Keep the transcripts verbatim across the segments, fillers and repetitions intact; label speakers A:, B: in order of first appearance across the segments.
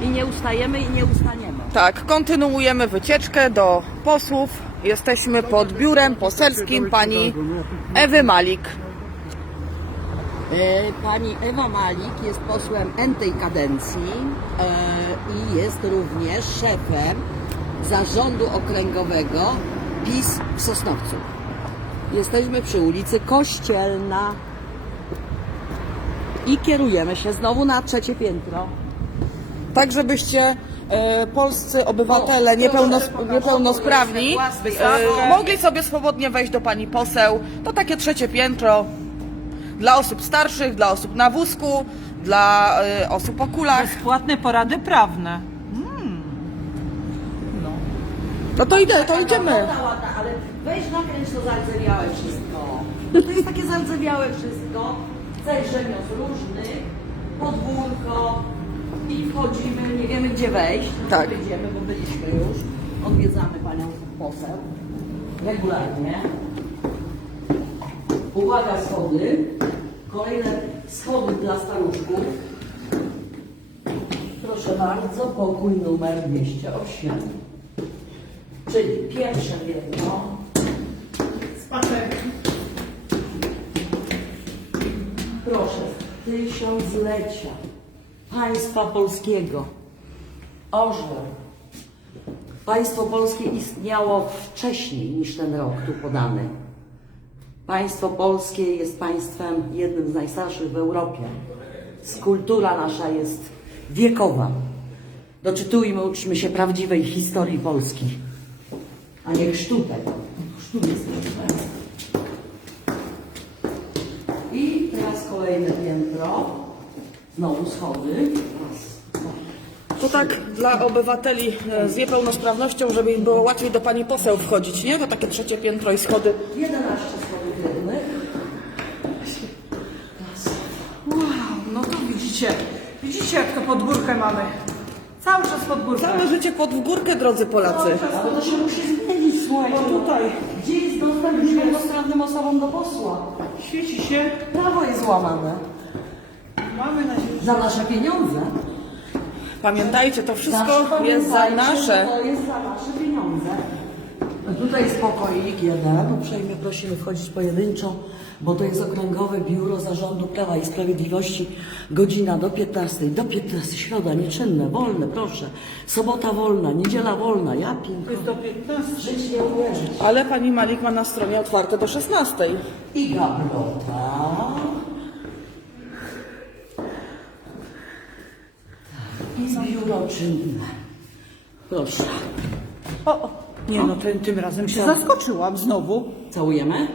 A: I nie ustajemy i nie ustaniemy.
B: Tak, kontynuujemy wycieczkę do posłów. Jesteśmy pod biurem poselskim pani Ewy Malik.
A: Pani Ewa Malik jest posłem N-tej kadencji i jest również szefem zarządu okręgowego PiS w Sosnowcu. Jesteśmy przy ulicy Kościelna i kierujemy się znowu na trzecie piętro.
B: Tak, żebyście e, polscy obywatele niepełnos, niepełnosprawni e, mogli sobie swobodnie wejść do pani poseł. To takie trzecie piętro dla osób starszych, dla osób na wózku, dla e, osób o kulach.
C: Bezpłatne porady prawne. Mm.
B: No. No to idę, to idziemy.
A: Ładna, ładna, ale weź nakręć to zardzewiałe wszystko. To jest takie zardzewiałe wszystko. Cech rzemiosł różnych, podwórko i wchodzimy, nie wiemy gdzie wejść.
B: Tak.
A: Idziemy, bo byliśmy już. Odwiedzamy panią poseł regularnie. Uwaga, schody. Kolejne schody dla staruszków. Proszę bardzo, pokój numer dwieście osiem. Czyli pierwsze piętro.
C: Spacer.
A: Proszę, tysiąclecia państwa polskiego. Orzeł. Państwo polskie istniało wcześniej niż ten rok tu podany. Państwo polskie jest państwem jednym z najstarszych w Europie. Kultura nasza jest wiekowa. Doczytujmy, uczmy się prawdziwej historii Polski, a nie chrztu tego. Chrztu jest ważne. I teraz kolejne piętro. Znowu schody. Raz, dwa.
B: To tak dla obywateli e, z niepełnosprawnością, żeby im było łatwiej do pani poseł wchodzić, nie? To takie trzecie piętro i schody.
A: jedenaście schodów jednych.
C: Wow, no to widzicie. Widzicie jak to pod górkę mamy. Cały czas pod górkę.
B: Całe życie pod w górkę, drodzy Polacy.
A: Ale to się musi zmienić, słuchajcie.
C: O, tutaj.
A: Gdzie jest dostęp niepełnosprawnym osobom do posła?
C: Świeci się.
A: Prawo jest łamane.
C: Mamy na ziemi.
A: Za nasze pieniądze.
B: Pamiętajcie, to wszystko
A: Zawsze
B: jest za
A: pamiętajcie,
B: nasze.
A: że To jest za nasze pieniądze. No tutaj jest pokoik jeden. Uprzejmie prosimy wchodzić pojedynczo, bo to jest Okręgowe Biuro Zarządu Prawa i Sprawiedliwości. Godzina do piętnastej. Do piętnastej. Środa nieczynne, wolne, proszę. Sobota wolna, niedziela wolna. Ja
C: To
A: piękno.
C: jest do piętnastej.
A: Żyć nie uwierzyć.
B: Ale pani Malik ma na stronie otwarte do szesnastej.
A: I gablota. I biuro czynne. Proszę.
C: O, o. Nie no, tym, tym razem się zaskoczyłam znowu.
A: Całujemy.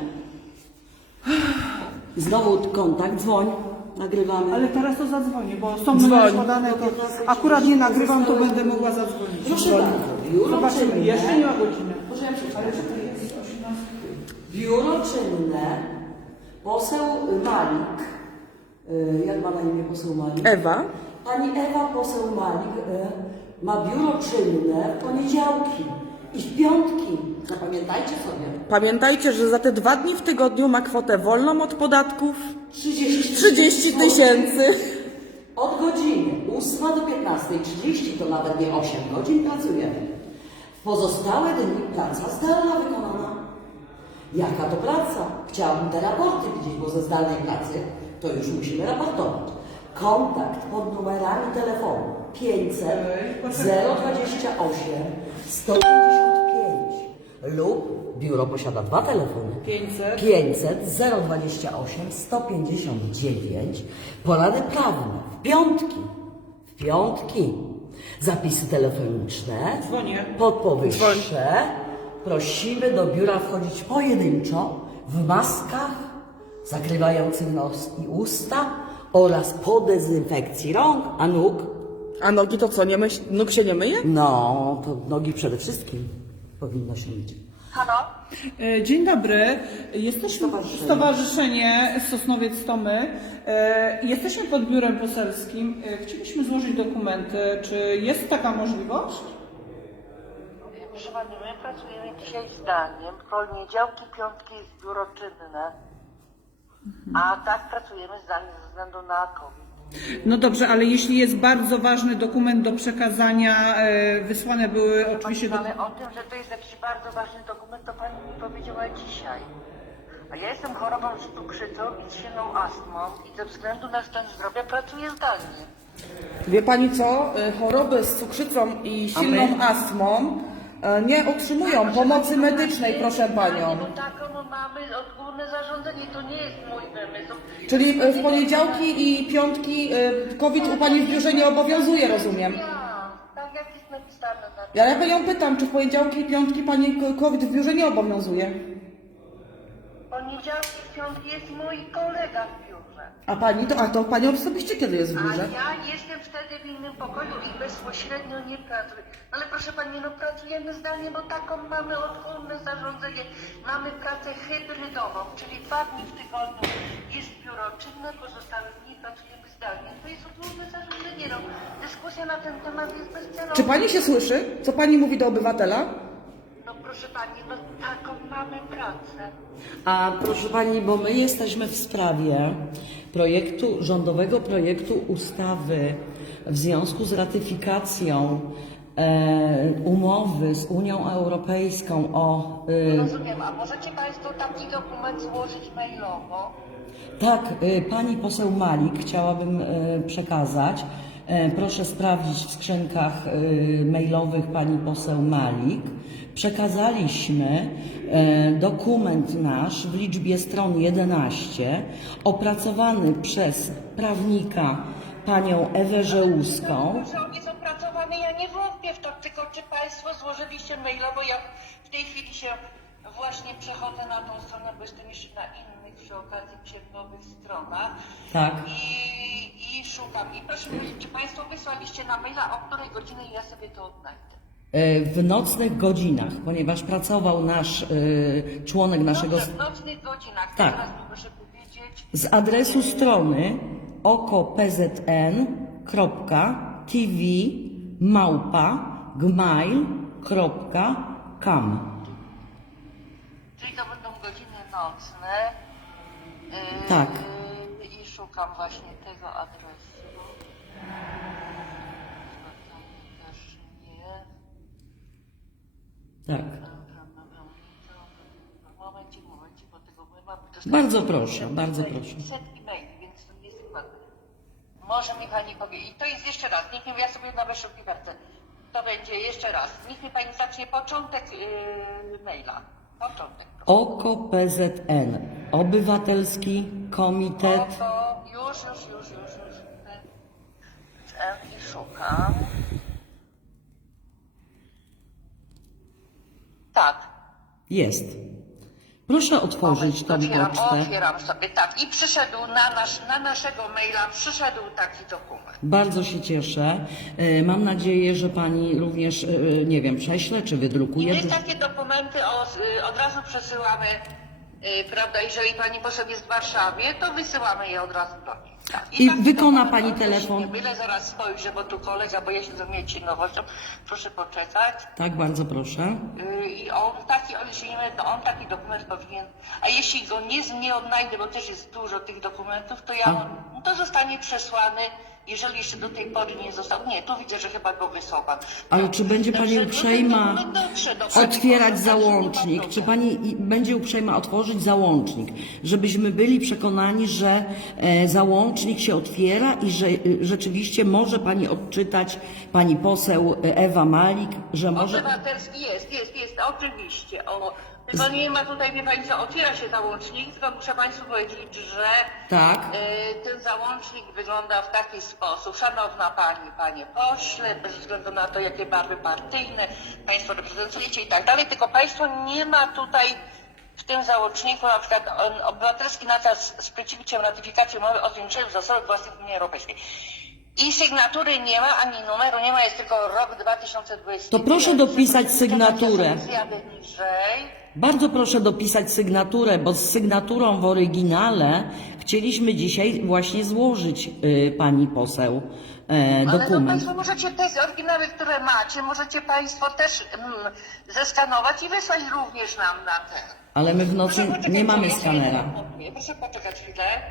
A: Znowu kontakt, dzwoń. Nagrywamy.
C: Ale teraz to zadzwonię, bo są
B: Dzwoń.
C: numery podane, to akurat nie nagrywam, to będę mogła zadzwonić.
A: Proszę bardzo. Biuro
C: Zobaczymy,
A: czynne.
C: jeszcze nie ma godziny.
A: Proszę ja przeczytam.
C: Ale czy to jest osiemnasta?
A: Biuro czynne. Poseł Malik. Y, Jak ma na imię poseł Malik?
B: Ewa.
A: Pani Ewa, poseł Malik, y, ma biuro czynne w poniedziałki i w piątki. Zapamiętajcie sobie.
B: Pamiętajcie, że za te dwa dni w tygodniu ma kwotę wolną od podatków
A: trzydzieści
B: trzydzieści tysięcy.
A: Od godziny ósmej do piętnastej trzydzieści, to nawet nie osiem godzin pracujemy. W pozostałe dni praca zdalna wykonana. Jaka to praca? Chciałabym te raporty widzieć, bo ze zdalnej pracy to już musimy raportować. Kontakt pod numerami telefonu pięćset zero dwadzieścia osiem sto pięćdziesiąt pięć lub biuro posiada dwa telefony.
C: pięćset.
A: pięćset zero dwadzieścia osiem sto pięćdziesiąt dziewięć. Porady prawne w piątki. W piątki. Zapisy telefoniczne.
C: Dzwonię.
A: Pod powyższe prosimy do biura wchodzić pojedynczo w maskach zakrywających nos i usta oraz po dezynfekcji rąk, a nóg.
B: A nogi to co, nie myś, nóg się nie myje?
A: No, to nogi przede wszystkim powinno się myć.
D: Halo?
C: E, Dzień dobry. Jesteśmy
A: Stowarzyszenie.
C: Stowarzyszenie Sosnowiec Tomy. E, Jesteśmy pod biurem poselskim. E, Chcieliśmy złożyć dokumenty. Czy jest taka możliwość?
D: Proszę Pani, my pracujemy dzisiaj zdalnie. Poniedziałki, piątki jest biuro czynne. A tak pracujemy zdalnie ze względu na COVID.
C: No dobrze, ale jeśli jest bardzo ważny dokument do przekazania, e, wysłane były oczywiście do...
D: Ale o tym, że to jest jakiś bardzo ważny dokument, to pani mi powiedziała dzisiaj. A ja jestem chorobą z cukrzycą i z silną astmą i ze względu na stan zdrowia pracuję zdalnie.
B: Wie pani co? Y, Choroby z cukrzycą i silną
A: my?
B: astmą y, nie otrzymują pomocy medycznej, proszę panią.
D: Bo taką mamy odgórne zarządzenie, to nie jest mój wymysł.
B: Czyli y, w poniedziałki i piątki y, COVID u pani w biurze nie obowiązuje, rozumiem.
D: Ja, tak jak jest napisane na tym.
B: Ja, ja panią pytam, czy w poniedziałki i piątki pani k- COVID w biurze nie obowiązuje?
D: Poniedziałki, piątki jest mój kolega w biurze.
B: A pani to, a to pani osobiście kiedy jest w
D: A
B: biurze?
D: ja jestem wtedy w innym pokoju i bezpośrednio nie pracuję. Ale proszę pani, no pracujemy zdalnie, bo taką mamy odgórne zarządzenie. Mamy pracę hybrydową, czyli dwa dni w tygodniu jest biuro czynne, pozostałe dni pracujemy zdalnie. To jest odgórne zarządzenie. No, dyskusja na ten temat jest bezcelowa.
B: Czy pani się słyszy? Co pani mówi do obywatela?
D: No proszę pani, no taką mamy pracę.
A: A proszę pani, bo my jesteśmy w sprawie projektu, rządowego projektu ustawy w związku z ratyfikacją e, umowy z Unią Europejską o... E,
D: Rozumiem, a możecie państwo taki dokument złożyć mailowo?
A: tak, e, pani poseł Malik chciałabym e, przekazać. E, proszę sprawdzić w skrzynkach e, mailowych pani poseł Malik. Przekazaliśmy e, dokument nasz w liczbie stron jedenaście, opracowany przez prawnika panią Ewę Żełuską.
D: Że on jest opracowany, ja nie wątpię w to, tylko czy państwo złożyliście mailowo, ja w tej chwili się właśnie przechodzę na tą stronę, bo jestem jeszcze na innych przy okazji księgowych stronach.
A: Tak.
D: I, i szukam. I proszę powiedzieć, czy państwo wysłaliście na maila, o której godzinie ja sobie to odnajdę?
A: E, w nocnych godzinach, ponieważ pracował nasz e, członek naszego...
D: Dobrze, w nocnych godzinach.
A: Tak.
D: Teraz mi proszę powiedzieć.
A: Z adresu strony okopzn kropka t v małpa gmail kropka com.
D: Czyli to będą godziny nocne. Yy,
A: Tak.
D: I szukam właśnie tego adresu. Też nie.
A: Tak.
D: Momencik, momencik, bo tego nie mam. Dostałem
A: Bardzo proszę, bardzo proszę.
D: setki maili, więc to nie jest dokładne. Może mi pani powie, i to jest jeszcze raz, niech mi ja sobie na wyszukiwarce. To będzie jeszcze raz. Niech mi pani zacznie początek yy, maila. Początek.
A: okopzn, Obywatelski Komitet.
D: Oko, już, już, już, już, już. Ten i szukam. Tak.
A: Jest. Proszę otworzyć tą
D: Otwieram,
A: pocztę.
D: otwieram sobie, tak. I przyszedł na, nasz, na naszego maila, przyszedł taki dokument.
A: Bardzo się cieszę. E, Mam nadzieję, że pani również, e, nie wiem, prześle czy
D: I
A: wydrukuje.
D: my takie dokumenty od, od razu przesyłamy, yy, prawda, jeżeli pani poseł jest w Warszawie, to wysyłamy je od razu do niej. Tak.
A: I
D: taki
A: wykona
D: dokument,
A: pani
D: on
A: telefon.
D: Nie byle zaraz spojrzę, bo tu kolega, bo ja się zajmuję nowością. Proszę poczekać.
A: Tak, bardzo proszę.
D: Yy, I on taki, on, jeśli nie mylę, to on taki dokument powinien, a jeśli go nie, nie odnajdę, bo też jest dużo tych dokumentów, to ja,
A: A.
D: to zostanie przesłany, jeżeli jeszcze do tej pory nie został. Nie, tu widzę, że chyba go wysłał pan.
A: Ale czy będzie pani
D: Dobrze, no to
A: uprzejma
D: dokument dotrze do pani
A: otwierać
D: poseł, także nie ma
A: załącznik? Czy
D: problemu.
A: pani i- będzie uprzejma otworzyć załącznik? Żebyśmy byli przekonani, że e, załącznik się otwiera i że e, rzeczywiście może pani odczytać, pani poseł Ewa Malik, że może...
D: Obywatelski jest, jest, jest, oczywiście. O, tylko nie ma tutaj, wie pani co, otwiera się załącznik, tylko muszę państwu powiedzieć, że
A: Tak.
D: e, ten załącznik wygląda w taki sposób. Szanowna pani, panie pośle, bez względu na to, jakie barwy partyjne państwo reprezentujecie i tak dalej, tylko państwo nie ma tutaj w tym załączniku na przykład on, obywatelski nakaz sprzeciwić się ratyfikacji umowy o zwiększeniu zasobów własnych Unii Europejskiej. I sygnatury nie ma, ani numeru nie ma, jest tylko rok dwa tysiące dwudziesty.
A: To proszę dopisać sygnaturę.
D: Zjadę niżej.
A: Bardzo proszę dopisać sygnaturę, bo z sygnaturą w oryginale chcieliśmy dzisiaj właśnie złożyć y, pani poseł e,
D: Ale to
A: dokument.
D: państwo możecie te oryginały, które macie, możecie państwo też mm, zeskanować i wysłać również nam na ten.
A: Ale my w nocy
D: Proszę poczekać,
A: nie mamy
D: ja się
A: skanera.
D: nie odnotuję. Proszę poczekać chwilę.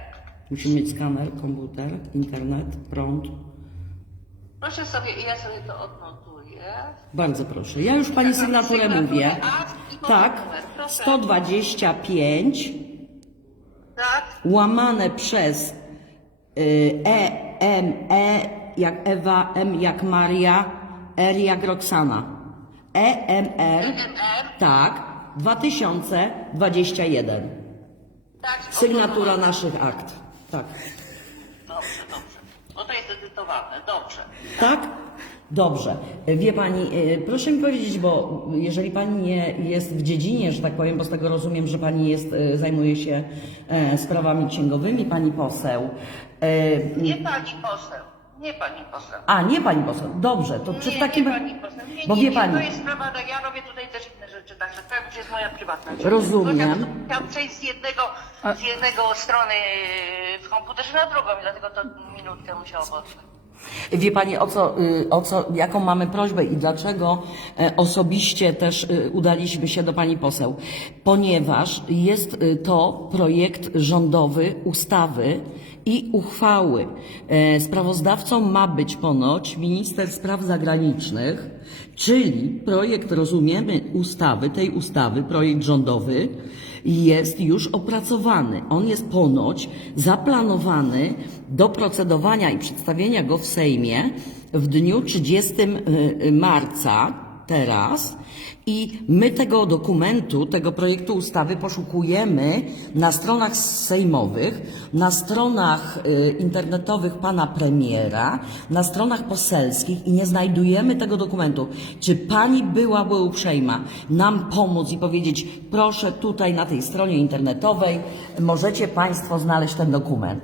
A: Musimy mieć skaner, komputer, internet, prąd.
D: Proszę sobie, ja sobie to odnotuję.
A: Bardzo proszę. Ja już Pani sygnaturę
D: Sygnaturę,
A: mówię.
D: akt i potem
A: Tak,
D: numer, proszę.
A: sto dwadzieścia pięć
D: Tak?
A: łamane przez y, E, M, E jak Ewa, M jak Maria, R jak Roxana. E, M, R,
D: M R.
A: tak, dwa tysiące dwadzieścia jeden.
D: Tak.
A: Sygnatura
D: odnotuję.
A: naszych akt. Tak.
D: Dobrze, dobrze. No to jest edytowane, dobrze.
A: Tak? Dobrze. Wie Pani, y, proszę mi powiedzieć, bo jeżeli Pani nie jest w dziedzinie, że tak powiem, bo z tego rozumiem, że Pani jest, y, zajmuje się e, sprawami księgowymi, Pani poseł. e,
D: Nie pani poseł, nie pani poseł.
A: A, nie Pani poseł. Dobrze, to czy
D: Nie,
A: w takim...
D: nie pani poseł. Nie,
A: Bo
D: nie,
A: wie
D: nie,
A: Pani...
D: to jest sprawa, no ja robię tutaj też inne rzeczy, także to już jest moja prywatna rzecz.
A: Rozumiem.
D: Chciałam przejść z jednego, z jednego strony w komputerze na drugą i dlatego to minutkę musiało potrwać.
A: Wie Pani, o co, y, o co, jaką mamy prośbę i dlaczego e, osobiście też y, udaliśmy się do Pani poseł? Ponieważ jest y, to projekt rządowy ustawy i uchwały. E, Sprawozdawcą ma być ponoć minister spraw zagranicznych, czyli projekt, rozumiemy, ustawy, tej ustawy, projekt rządowy jest już opracowany. On jest ponoć zaplanowany do procedowania i przedstawienia go w Sejmie w dniu trzydziestego marca teraz i my tego dokumentu, tego projektu ustawy poszukujemy na stronach sejmowych, na stronach y, internetowych pana premiera, na stronach poselskich i nie znajdujemy tego dokumentu. Czy pani byłaby uprzejma nam pomóc i powiedzieć, proszę tutaj na tej stronie internetowej możecie państwo znaleźć ten dokument.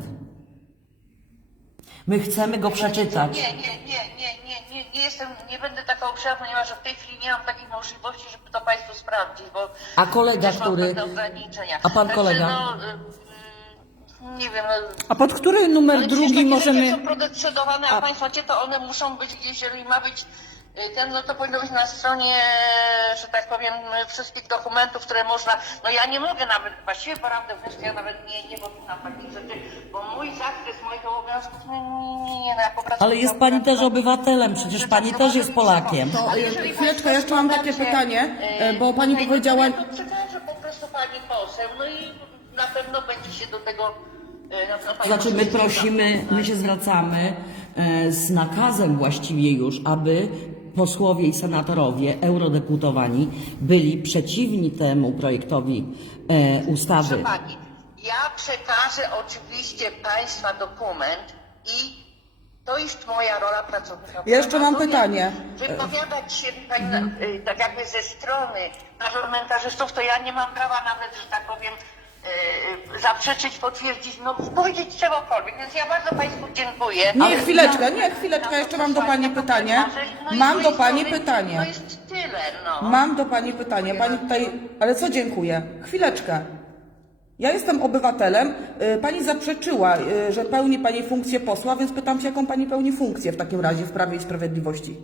A: My chcemy go przeczytać.
D: Nie, nie, nie, nie, nie, nie, nie jestem, nie będę taka uprzejma, ponieważ w tej chwili nie mam takiej możliwości, żeby to państwu sprawdzić, bo
A: A kolega,
D: też mam
A: który-
D: pewne ograniczenia.
A: a pan
D: Także,
A: kolega?
D: No, y, y, nie wiem, no,
C: A pod który numer
D: ale przecież
C: drugi
D: takie
C: możemy...
D: rzeczy są procedowane, a,
C: A-
D: państwo gdzie to one muszą być gdzieś, jeżeli ma być y, ten, no to powinno być na stronie, że tak powiem, y, wszystkich dokumentów, które można, no ja nie mogę nawet, właściwie prawdę wreszcie ja nawet nie, nie powinnam takich rzeczy, bo mój zakres moich obowiązków, no nie, nie, nie, no ja po prostu...
A: Ale jest pani też obywatelem, przecież pani też jest Polakiem.
C: To,
D: Ale
C: y,
D: jeżeli
C: chwileczkę,
D: państwo
C: jeszcze mam takie
D: składacie,
C: pytanie,
D: y,
C: y, bo pani
D: tutaj,
C: powiedziała...
D: To przekażę po prostu pani poseł, no i na pewno będzie się do tego... y, Na, na pani
A: Znaczy my
D: poseł
A: prosimy, my się zwracamy e, z nakazem właściwie już, aby posłowie i senatorowie, eurodeputowani byli przeciwni temu projektowi e, ustawy.
D: Proszę pani, ja przekażę oczywiście państwa dokument i to jest moja rola pracownika.
C: Jeszcze mam
D: Natomiast
C: pytanie.
D: Wypowiadać się tutaj na, y, tak jakby ze strony parlamentarzystów, to ja nie mam prawa nawet, że tak powiem, y, zaprzeczyć, potwierdzić, no powiedzieć czegokolwiek. Więc ja bardzo państwu dziękuję.
C: Nie,
D: Ale
C: chwileczkę,
D: ja-
C: nie, chwileczkę,
D: na
C: jeszcze mam do
D: posłanie
C: pani pytanie.
D: komentarzy, no i z
C: Mam
D: mojej
C: do pani
D: strony
C: pytanie.
D: To jest tyle, no.
C: Mam do pani pytanie. Pani tutaj... Ale co dziękuję? Chwileczkę. Ja jestem obywatelem. Y, Pani zaprzeczyła, y, że pełni pani funkcję posła, więc pytam się, jaką pani pełni funkcję w takim razie w Prawie i Sprawiedliwości.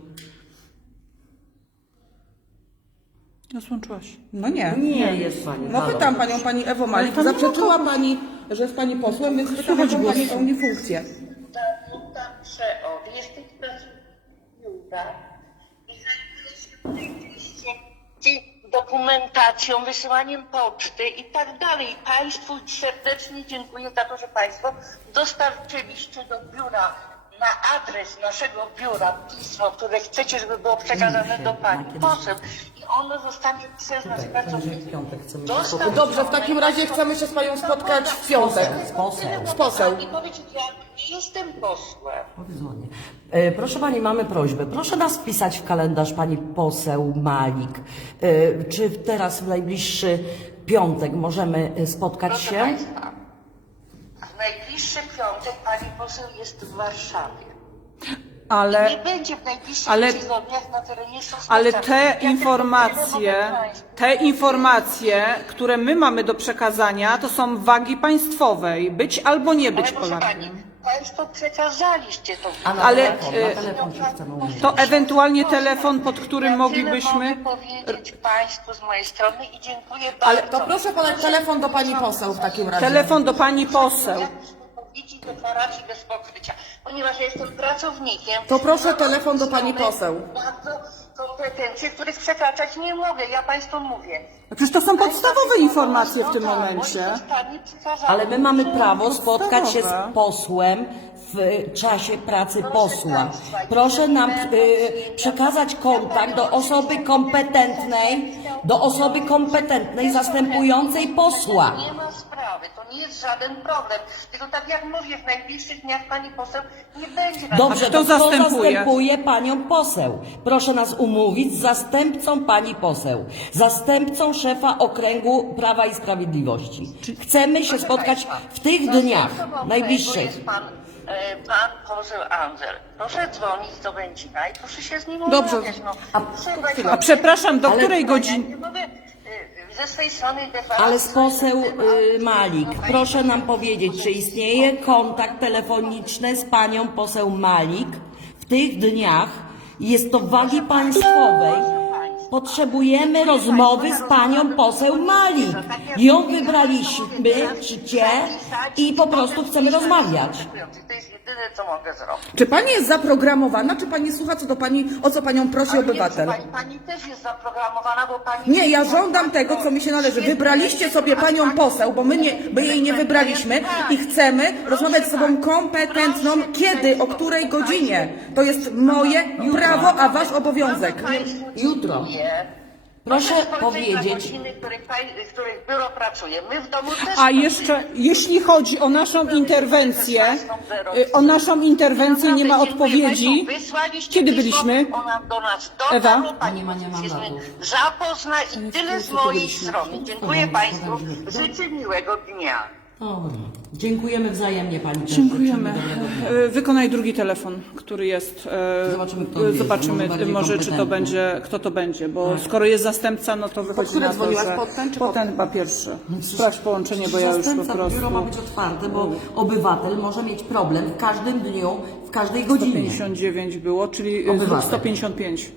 C: Zasłączyłaś. No nie.
A: Nie jest pani.
C: No
A: halo.
C: pytam panią, pani Ewo Malik.
B: Ale to nie
C: Zaprzeczyła pani, że jest pani posłem, więc pytam,
B: Słychać
C: jaką
B: głos.
C: pani pełni funkcję.
D: Danuta Przeor. Jesteś pracownika i zajmuję się w tej liście dokumentacją, wysyłaniem poczty i tak dalej. Państwu serdecznie dziękuję za to, że Państwo dostarczyliście do biura na adres naszego biura pismo, które chcecie, żeby było przekazane do Pani poseł i ono zostanie przez nas pracowników. dostarczone.
C: Dobrze, w takim razie chcemy się z panią spotkać w piątek.
A: Z poseł.
C: Z poseł.
D: I powiedzieć, ja nie jestem posłem.
A: Powiedz ładnie. E, Proszę pani, mamy prośbę. Proszę nas wpisać w kalendarz pani poseł Malik. E, Czy teraz w najbliższy piątek możemy e, spotkać
D: Proszę
A: się?
D: Państwa, w najbliższy piątek pani poseł jest w Warszawie.
C: Ale...
D: Nie będzie w najbliższych
C: ale-
D: tygodniach na terenie Sosnowca.
C: Ale te
D: Ja tylko
C: informacje,
D: tyle mogę państwu
C: te informacje, które my mamy do przekazania, to są wagi państwowej. Być albo nie być
D: Ale proszę Pani,
C: Polakiem.
D: Państwo przekazaliście to.
A: A na
C: Ale,
A: telefon,
C: e,
A: na telefon się chcemy umówić.
C: To ewentualnie telefon, pod którym
D: ja
C: moglibyśmy...
D: Tyle mogę powiedzieć Państwu z mojej strony i dziękuję
C: Ale
D: bardzo.
C: to proszę podać telefon do pani poseł w takim razie.
B: Telefon do pani poseł.
D: Jak się to mówić i deklaracji bez pokrycia, ponieważ ja jestem pracownikiem.
C: To proszę
D: mam
C: telefon do pani
D: określone
C: poseł.
D: Bardzo kompetencje, których przekraczać nie mogę. Ja państwu mówię.
B: Przecież to są podstawowe informacje w tym
D: No tak,
B: momencie.
D: moi zostali przekazani.
A: Ale my mamy prawo spotkać się z
B: podstawowe.
A: posłem w czasie pracy
D: Proszę
A: posła.
D: państwa,
A: Proszę nam y,
D: jeżeli-
A: przekazać kontakt do osoby kompetentnej, do osoby kompetentnej zastępującej posła.
D: Nie ma sprawy, to nie jest żaden problem. Tylko tak jak mówię, w najbliższych dniach pani poseł nie będzie na
A: Dobrze,
B: kto
A: to kto
B: zastępuje?
A: zastępuje panią poseł? Proszę nas umówić z zastępcą pani poseł, zastępcą szefa okręgu Prawa i Sprawiedliwości. Chcemy się
D: Proszę
A: spotkać
D: państwa,
A: w tych
D: zastępcą
A: dniach
D: okręgu
A: najbliższych.
D: jest Pan, e, pan poseł Andzel. Proszę dzwonić do Będzina i proszę się z nim
B: Dobrze.
D: umawiać. No.
A: A-
D: Proszę państwa,
B: A przepraszam, do
A: Ale-
B: której
D: ja
B: godziny?
D: nie mogę, e, ze swojej strony deklaracji.
A: Ale z poseł y, Malik, proszę nam powiedzieć, czy istnieje kontakt telefoniczny z panią poseł Malik w tych dniach? Jest to wagi państwowej. Potrzebujemy rozmowy z panią poseł Malik. Ją wybraliśmy, czy cię, i po prostu chcemy rozmawiać.
D: To jest jedyne, co mogę zrobić.
C: Czy pani jest zaprogramowana, czy pani słucha, co do pani, o co panią prosi
D: Ale
C: obywatel?
D: Pani, pani też jest zaprogramowana, bo pani...
C: Nie, ja żądam tego, co mi się należy. Wybraliście sobie panią poseł, bo my, nie, my jej nie wybraliśmy i chcemy rozmawiać z sobą kompetentną. Kiedy, o której godzinie? To jest moje prawo, a wasz obowiązek.
A: Jutro. Proszę powiedzieć,
D: Godziny, których, pań- których biuro pracuje. My w domu też...
E: A jeszcze, jeśli chodzi o naszą interwencję, y, o naszą interwencję nie ma odpowiedzi. Kiedy byliśmy?
D: Ona do nas
E: Ewa?
D: dotarła, pani
A: ma nie
D: jest
A: mandatu.
D: zapozna i tyle z mojej strony. Dziękuję państwu. Życzę miłego dnia.
A: dobra, dziękujemy wzajemnie pani. też.
B: Dziękujemy.
A: Życzymy dobrego dnia.
B: E, Wykonaj drugi telefon, który jest. e,
A: Zobaczymy, kto jest,
B: Zobaczymy,
A: może bardziej
B: może czy to
A: kompetentny.
B: będzie, kto to będzie, bo skoro jest zastępca, no to wychodzi
C: który
B: na to,
C: dzwoniłaś?
B: że...
C: Pod ten czy
B: po
C: pod
B: ten chyba pierwszy. Sprawdź połączenie, bo ja już po
A: Zastępca
B: prostu...
A: biuro ma być otwarte, bo obywatel może mieć problem w każdym dniu, w każdej godzinie.
B: pięćdziesiąt dziewięć było, czyli
A: Obywatel.
B: zrób sto pięćdziesiąt pięć.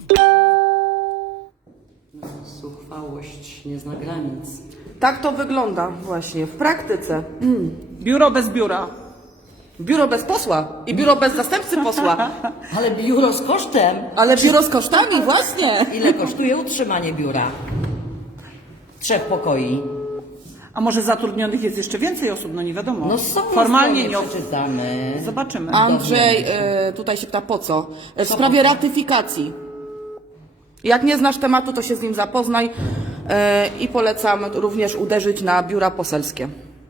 A: Zuchwałość nie zna granic.
C: Tak to wygląda właśnie w praktyce.
B: Biuro bez biura.
C: Biuro bez posła i biuro bez zastępcy posła,
A: Ale biuro z kosztem.
C: ale biuro z kosztami, właśnie.
A: Ile kosztuje utrzymanie biura? Trzech pokoi.
B: A może zatrudnionych jest jeszcze więcej osób, no nie wiadomo.
A: No są
B: Formalnie nie.
A: przeczytamy.
B: Zobaczymy.
C: Andrzej e, tutaj się pyta po co? E, W sprawie ratyfikacji. Jak nie znasz tematu, to się z nim zapoznaj e, i polecam również uderzyć na biura poselskie.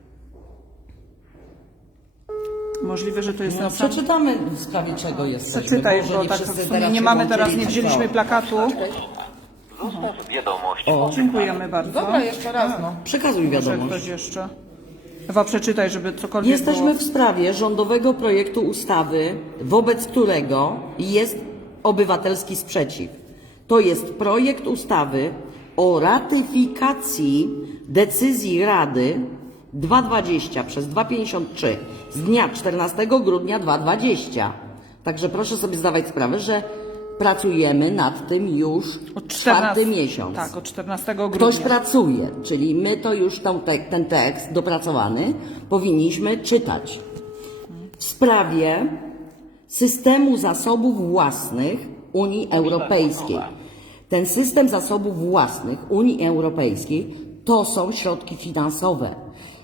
B: Możliwe, że to jest
A: No,
B: ten sam.
A: przeczytamy w sprawie czego jesteśmy.
B: Przeczytaj,
A: Boże,
B: bo
A: nie
B: tak
A: wszyscy
B: w sumie
A: teraz
B: nie
A: się
B: mamy teraz,
A: włączyli
B: nie
A: w
B: wzięliśmy
A: to.
B: plakatu.
F: Zostaw wiadomość.
B: Dziękujemy bardzo.
C: Dobra, jeszcze raz. No.
A: Przekazuj
B: Może
A: wiadomość.
B: ktoś jeszcze. Ewa, przeczytaj, żeby cokolwiek
A: Jesteśmy
B: było.
A: w sprawie rządowego projektu ustawy, wobec którego jest obywatelski sprzeciw. To jest projekt ustawy o ratyfikacji decyzji Rady dwieście dwadzieścia przez dwieście pięćdziesiąt trzy z dnia czternastego grudnia dwa tysiące dwudziestego. Także proszę sobie zdawać sprawę, że pracujemy nad tym już
B: Od
A: czwarty miesiąc.
B: Tak, od czternastego grudnia.
A: Ktoś pracuje, czyli my to już tą te, ten tekst dopracowany powinniśmy czytać. W sprawie systemu zasobów własnych Unii Europejskiej. Ten system zasobów własnych Unii Europejskiej to są środki finansowe.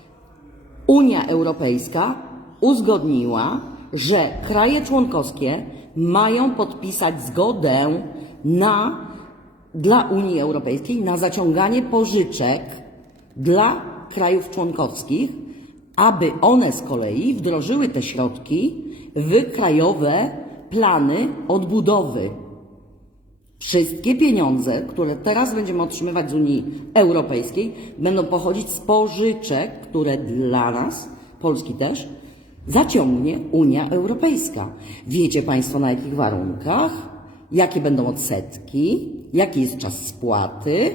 A: Unia Europejska uzgodniła, że kraje członkowskie mają podpisać zgodę na, dla Unii Europejskiej na zaciąganie pożyczek dla krajów członkowskich, aby one z kolei wdrożyły te środki w krajowe plany odbudowy. Wszystkie pieniądze, które teraz będziemy otrzymywać z Unii Europejskiej, będą pochodzić z pożyczek, które dla nas, Polski też, zaciągnie Unia Europejska. Wiecie Państwo na jakich warunkach? Jakie będą odsetki? Jaki jest czas spłaty?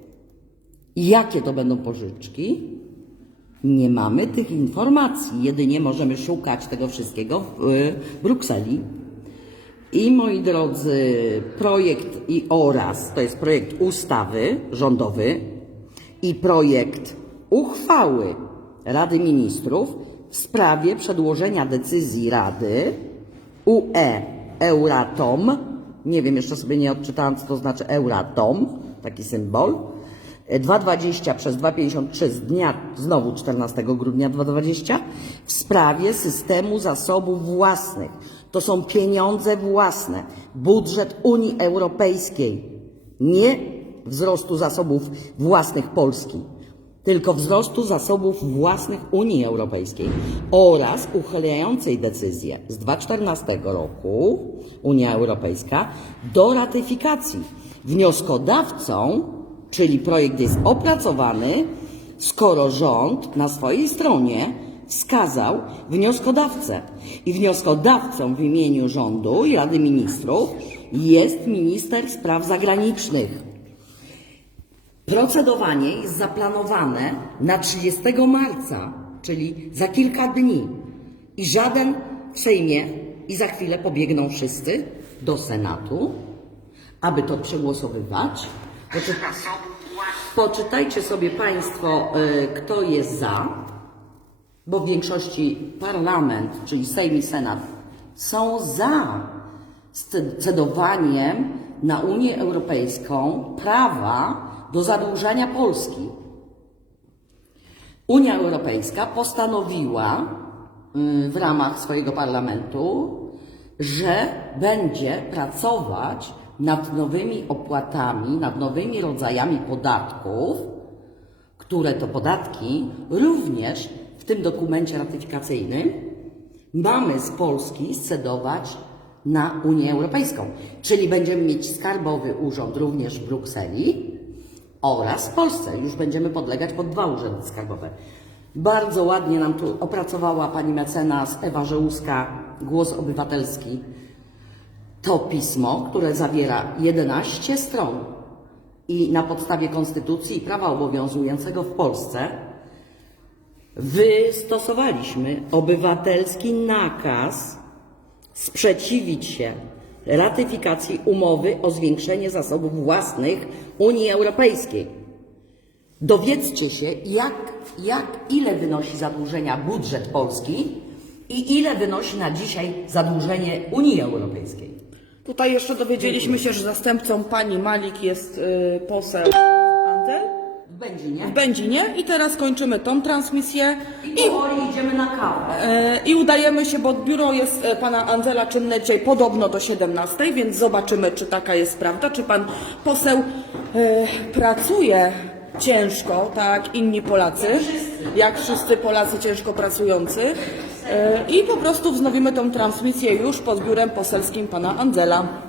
A: Jakie to będą pożyczki? Nie mamy tych informacji, jedynie możemy szukać tego wszystkiego w y, Brukseli. I moi drodzy, projekt i oraz, to jest projekt ustawy rządowy i projekt uchwały Rady Ministrów w sprawie przedłożenia decyzji Rady U E Euratom, nie wiem, jeszcze sobie nie odczytałam, co to znaczy Euratom, taki symbol, dwieście dwadzieścia przez dwieście pięćdziesiąt trzy z dnia, znowu czternastego grudnia dwieście dwadzieścia, w sprawie systemu zasobów własnych. To są pieniądze własne, budżet Unii Europejskiej, nie wzrostu zasobów własnych Polski, tylko wzrostu zasobów własnych Unii Europejskiej oraz uchylającej decyzję z dwa tysiące czternastego roku Unia Europejska do ratyfikacji. Wnioskodawcą, czyli projekt jest opracowany, skoro rząd na swojej stronie wskazał wnioskodawcę i wnioskodawcą w imieniu rządu i Rady Ministrów jest minister spraw zagranicznych. Procedowanie jest zaplanowane na trzydziestego marca, czyli za kilka dni. I żaden w Sejmie, i za chwilę pobiegną wszyscy do Senatu, aby to przegłosowywać. Poczy... Poczytajcie sobie Państwo, y, kto jest za, bo w większości parlament, czyli Sejm i Senat, są za scedowaniem na Unię Europejską prawa do zadłużania Polski. Unia Europejska postanowiła w ramach swojego parlamentu, że będzie pracować nad nowymi opłatami, nad nowymi rodzajami podatków, które to podatki również w tym dokumencie ratyfikacyjnym mamy z Polski scedować na Unię Europejską. Czyli będziemy mieć skarbowy urząd również w Brukseli oraz w Polsce. Już będziemy podlegać pod dwa urzędy skarbowe. Bardzo ładnie nam tu opracowała pani mecenas Ewa Żełuska, Głos Obywatelski, to pismo, które zawiera jedenaście stron i na podstawie Konstytucji i prawa obowiązującego w Polsce wystosowaliśmy obywatelski nakaz sprzeciwić się ratyfikacji umowy o zwiększenie zasobów własnych Unii Europejskiej. Dowiedzcie się, jak, jak, ile wynosi zadłużenia budżet Polski i ile wynosi na dzisiaj zadłużenie Unii Europejskiej.
B: Tutaj jeszcze dowiedzieliśmy się, że zastępcą pani Malik jest y, poseł Andel
A: W Będzinie.
B: w Będzinie i teraz kończymy tą transmisję
A: I powoli idziemy na kawę.
B: y, i udajemy się, bo biuro jest y, pana Andela czynne dzisiaj podobno do siedemnastej, więc zobaczymy, czy taka jest prawda, czy pan poseł y, pracuje ciężko, tak jak inni Polacy, jak wszyscy Polacy ciężko pracujący. Y, I po prostu wznowimy tą transmisję już pod biurem poselskim pana Andela.